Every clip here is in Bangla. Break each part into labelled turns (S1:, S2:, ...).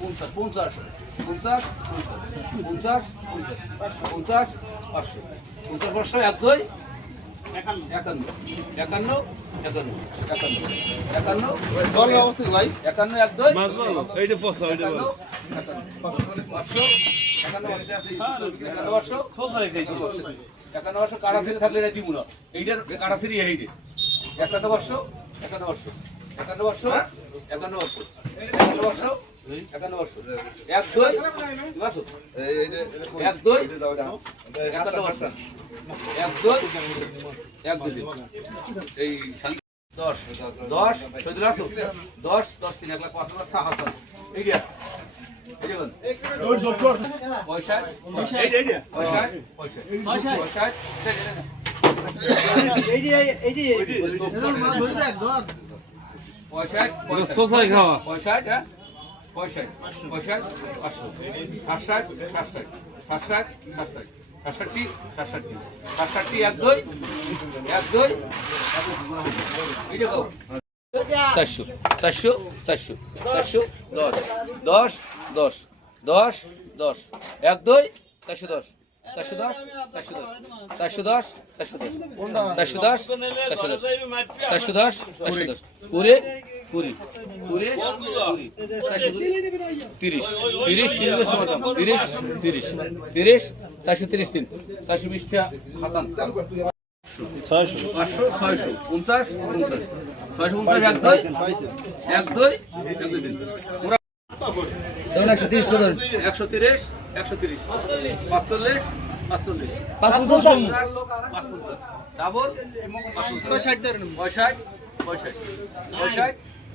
S1: পঞ্চাশ পঞ্চাশ পঞ্চাশ পঞ্চাশ পঞ্চাশ পঞ্চাশ পাঁচশো পঞ্চাশ পাঁচশো এক দুই একান্ন একান্ন একান্ন একান্ন একান্ন
S2: জল অবস্থা
S1: একান্ন এক দুই
S3: এইটা পচা ওইটা
S1: একান্ন পাঁচশো। একান্ন পাঁচশো
S3: সোজা
S1: একান্ন বর্ষ কাটাছিরি থাকলে এটা দিব না। এইটার কাটাছিরি এই রে একান্ন বর্ষ একান্ন বর্ষ একান্ন বর্ষ একান্ন বর্ষ একান্ন বর্ষ একান্ন বর্ষ এক দুই ঠিক আছে এক দুই একান্ন বর্ষ এক দুই এক দুই তিন। এই শান্তি- দশ দশ শহীদুল আসো দশ দশ তিন এক লাখ পাঁচ হাজার টাকা হাসান এইটা এই দেখুন পয়সা পয়সা পয়সা পয়সা পয়সা পয়সায় হ্যাঁ পয়সায় পয়সায় পাঁচশো সাতষাট সাতষাট সাতষাট সাতষাট সাতষট্টি সাতষট্টি সাতষট্টি এক দুই এক দুই চারশো চারশো চারশো চারশো দশ দশ দশ দশ দশ এক দুই চারশো দশ চারশো দশ চারশো দশ চারশো দশ চারশো দশ চারশো দশ চারশো দশ চারশো দশ চারশো দশ কুড়ি কুড়ি কুড়ি কুড়ি চারশো তিরিশ তিরিশ তিরিশ সমান তিরিশ তিরিশ তিরিশ চারশো তিরিশ তিন চারশো বিশটা হাসান পাঁচশো ছয়শো পঞ্চাশ পঞ্চাশ ছয়শো পঞ্চাশ এক দুই এক দুই এক দুই তিন একশো তিরিশ একশো তিরিশ একশো তিরিশ পাঁচচল্লিশ পাঁচচল্লিশ পাঁচপঞ্চাশ ডাবল পঁয়ষাট পঁয়ষাট পঁয়ষাট পঁয়ষাট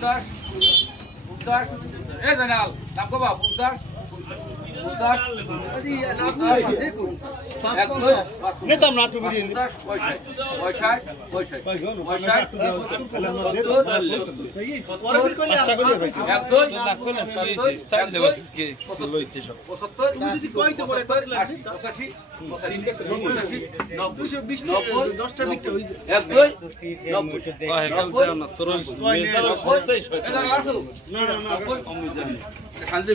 S1: পঞ্চাশ পঞ্চাশ এ জানাল নাম কবা পঞ্চাশ
S2: নিতাম না
S1: টুপি দিয়ে শান্তি